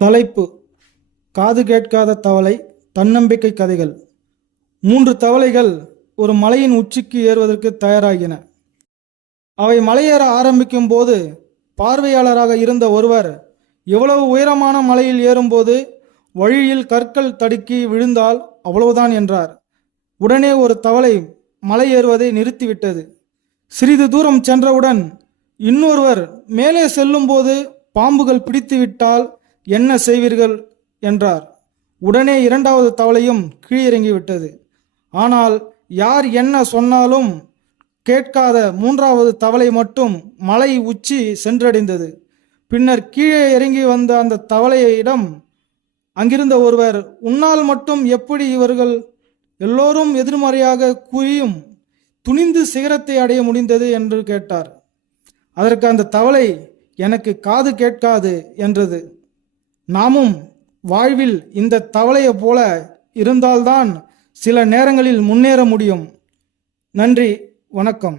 தலைப்பு: காது கேட்காத தவளை, தன்னம்பிக்கை கதைகள். 3 தவளைகள் ஒரு மலையின் உச்சிக்கு ஏறுவதற்கு தயாராகின. அவை மலையேற ஆரம்பிக்கும் போது பார்வையாளராக இருந்த ஒருவர், எவ்வளவு உயரமான மலையில் ஏறும்போது வழியில் கற்கள் தடுக்கி விழுந்தால் அவ்வளவுதான் என்றார். உடனே ஒரு தவளை மலை ஏறுவதை நிறுத்திவிட்டது. சிறிது தூரம் சென்றவுடன் இன்னொருவர், மேலே செல்லும்போது பாம்புகள் பிடித்துவிட்டால் என்ன செய்வீர்கள் என்றார். உடனே 2வது தவளையும் கீழிறங்கிவிட்டது. ஆனால் யார் என்ன சொன்னாலும் கேட்காத 3வது தவளை மட்டும் மலை உச்சி சென்றடைந்தது. பின்னர் கீழே இறங்கி வந்த அந்த தவளையிடம் அங்கிருந்த ஒருவர், உன்னால் மட்டும் எப்படி இவர்கள் எல்லோரும் எதிர்மறையாக கூறியும் துணிந்து சிகரத்தை அடைய முடிந்தது என்று கேட்டார். அதற்கு அந்த தவளை, எனக்கு காது கேட்காது என்றது. நாமும் வாழ்வில் இந்த தவளையை போல இருந்தால்தான் சில நேரங்களில் முன்னேற முடியும். நன்றி, வணக்கம்.